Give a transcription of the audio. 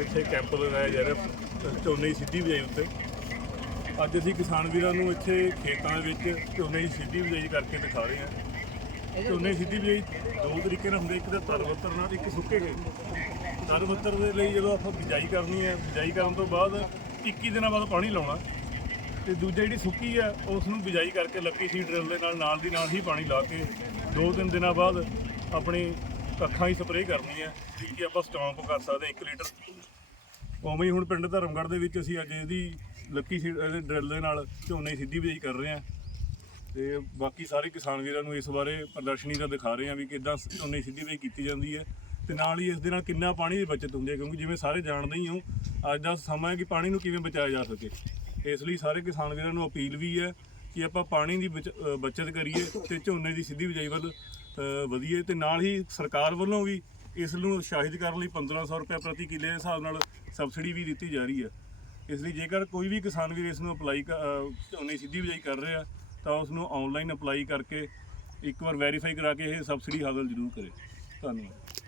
ਇੱਥੇ ਕੈਂਪ ਲਗਾਇਆ ਜਾ ਰਿਹਾ, ਝੋਨੇ ਦੀ ਸਿੱਧੀ ਬਿਜਾਈ ਉੱਤੇ। ਅੱਜ ਅਸੀਂ ਕਿਸਾਨ ਵੀਰਾਂ ਨੂੰ ਇੱਥੇ ਖੇਤਾਂ ਦੇ ਵਿੱਚ ਝੋਨੇ ਦੀ ਸਿੱਧੀ ਬਿਜਾਈ ਕਰਕੇ ਦਿਖਾ ਰਹੇ ਹਾਂ। ਝੋਨੇ ਦੀ ਸਿੱਧੀ ਬਿਜਾਈ ਦੋ ਤਰੀਕੇ ਨਾਲ ਹੁੰਦੇ ਇੱਕ ਤਾਂ ਤਰਵੱਤਰ ਨਾਲ, ਇੱਕ ਸੁੱਕੇ ਖੇਤ ਤਰਵੱਤਰ ਦੇ ਲਈ ਜਦੋਂ ਆਪਾਂ ਬਿਜਾਈ ਕਰਨੀ ਹੈ, ਬਿਜਾਈ ਕਰਨ ਤੋਂ ਬਾਅਦ 21 ਦਿਨਾਂ ਬਾਅਦ ਪਾਣੀ ਲਾਉਣਾ। ਤੇ ਦੂਜਾ ਜਿਹੜੀ ਸੁੱਕੀ ਆ ਉਸ ਨੂੰ ਬਿਜਾਈ ਕਰਕੇ ਲੱਕੀ ਸੀ ਡਰਿਲ ਦੇ ਨਾਲ ਨਾਲ ਦੀ ਨਾਲ ਹੀ ਪਾਣੀ ਲਾ ਕੇ ਦੋ ਤਿੰਨ ਦਿਨਾਂ ਬਾਅਦ ਆਪਣੀ ਕੱਖਾਂ ਹੀ ਸਪਰੇਅ ਕਰਨੀ ਹੈ ਠੀਕ ਆਪਾਂ ਸਟਾਂਪ ਕਰ ਸਕਦੇ 1 ਲੀਟਰ। ਉਵੇਂ ਹੀ ਹੁਣ ਪਿੰਡ ਧਰਮਗੜ੍ਹ ਦੇ ਵਿੱਚ ਅਸੀਂ ਅੱਜ ਇਹਦੀ ਲੱਕੀ ਸੀ ਡਰਿਲ ਦੇ ਨਾਲ ਝੋਨੇ ਦੀ ਸਿੱਧੀ ਬਿਜਾਈ ਕਰ ਰਹੇ ਹਾਂ। ਤੇ ਬਾਕੀ ਸਾਰੇ ਕਿਸਾਨ ਵੀਰਾਂ ਨੂੰ ਇਸ ਬਾਰੇ ਪ੍ਰਦਰਸ਼ਨੀ ਦਾ ਦਿਖਾ ਰਹੇ ਹਾਂ ਵੀ ਕਿੱਦਾਂ ਝੋਨੇ ਦੀ ਸਿੱਧੀ ਬਿਜਾਈ ਕੀਤੀ ਜਾਂਦੀ ਹੈ। ਤੇ ਨਾਲ ਹੀ ਇਸ ਦੇ ਨਾਲ ਕਿੰਨਾ ਪਾਣੀ ਦੀ ਬਚਤ ਹੁੰਦੀ ਹੈ ਕਿਉਂਕਿ ਜਿਵੇਂ ਸਾਰੇ ਜਾਣਦੇ ਹੀ ਹੋ ਅੱਜ ਦਾ ਸਮਾਂ ਹੈ ਕਿ ਪਾਣੀ ਨੂੰ ਕਿਵੇਂ ਬਚਾਇਆ ਜਾ ਸਕੇ। ਇਸ ਲਈ ਸਾਰੇ ਕਿਸਾਨ ਵੀਰਾਂ ਨੂੰ ਅਪੀਲ ਵੀ ਹੈ ਕਿ ਆਪਾਂ ਪਾਣੀ ਦੀ ਬਚ- ਅ, ਬਚਤ ਕਰੀਏ ਤੇ ਝੋਨੇ ਦੀ ਸਿੱਧੀ ਬਿਜਾਈ ਵੱਲ ਵਧੀਏ। ਤੇ ਨਾਲ ਹੀ ਸਰਕਾਰ ਵੱਲੋਂ ਵੀ ਇਸ ਨੂੰ ਉਤਸ਼ਾਹਿਤ ਕਰਨ ਲਈ 1500 ਰੁਪਏ ਪ੍ਰਤੀ ਕਿੱਲੇ ਦੇ ਹਿਸਾਬ ਨਾਲ ਸਬਸਿਡੀ ਵੀ ਦਿੱਤੀ ਜਾ ਰਹੀ ਹੈ। ਇਸ ਲਈ ਜੇਕਰ ਕੋਈ ਵੀ ਕਿਸਾਨ ਵੀਰ ਇਸ ਨੂੰ ਅਪਲਾਈ ਝੋਨੇ ਸਿੱਧੀ ਬਿਜਾਈ ਕਰ ਰਿਹਾ, ਤਾਂ ਉਸ ਨੂੰ ਆਨਲਾਈਨ ਅਪਲਾਈ ਕਰਕੇ ਇੱਕ ਵਾਰ ਵੈਰੀਫਾਈ ਕਰਾ ਕੇ ਇਹ ਸਬਸਿਡੀ ਹਾਸਲ ਜ਼ਰੂਰ ਕਰੇ। ਧੰਨਵਾਦ।